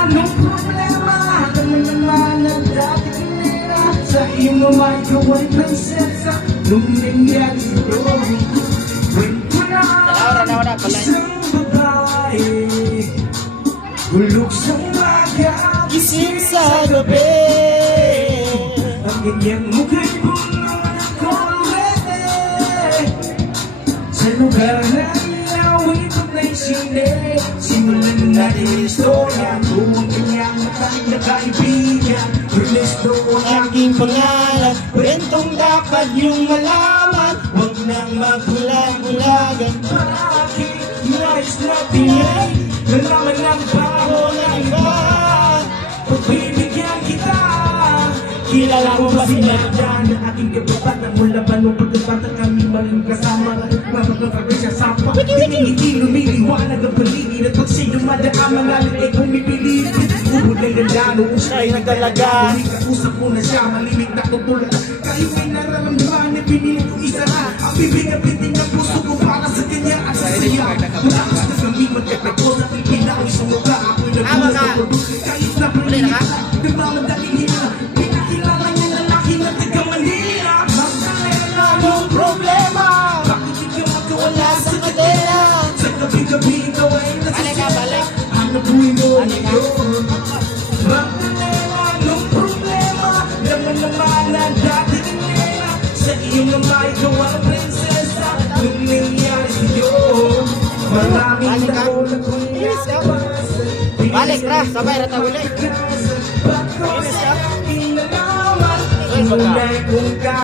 Anong problema? Alam mo naman ang dati kanina sa iyong mga ikaw ay prinsesa nung nangyari sa'yo. Kwento na isang babae hulog sa umaga, gising sa gabi. Ang ganyang mukha'y puno ng kolorete sa lugar na inawit at na'y sine. Simulan natin ang istorya kung ang kanyang matang na kaibigan. Ernesto ang aking pangalan, kwentong dapat niyong malaman. Huwag nang magbulag-bulagan. Bakit nais natin nalaman ng bago na iba? Pagbibigyan kita. Kilala mo ba sila dyan na aking kababata? Mula ba nung pagkabata kami maling kasama? Mapagkakagay siya sapa. Hindi lumiliwanag ang paligid at pag sino madaaman namin ay pumipilit. Ubod ng ganda noong siya'y nagdalaga. Usap mo na siya, malimig na tutulad. Kahit may nararamdaman na pinilit kong isara ang bibig at piting ng puso ko para sa kanya at sa saya. Matapos na kami magkatapos at ipinawin sa mukha. Ako'y nagulat sa produce kahit na panilit. Nagmamadaling hina, pinakilala niya na laki na taga Manila. Magdalena mong problema, bakit ikaw magkawala sa kadena? Sa gabi-gabi ikaw ay nasasaya. Hanap buhay mo yun. Magdalena mong problema, naman naman ang dati kanina sa iyong mga ikaw ang prinsesa nung nangyari sa'yo. Maraming taon na kung balik ra, sabay rata ulit. Bakit sa aking nalaman, tunay kong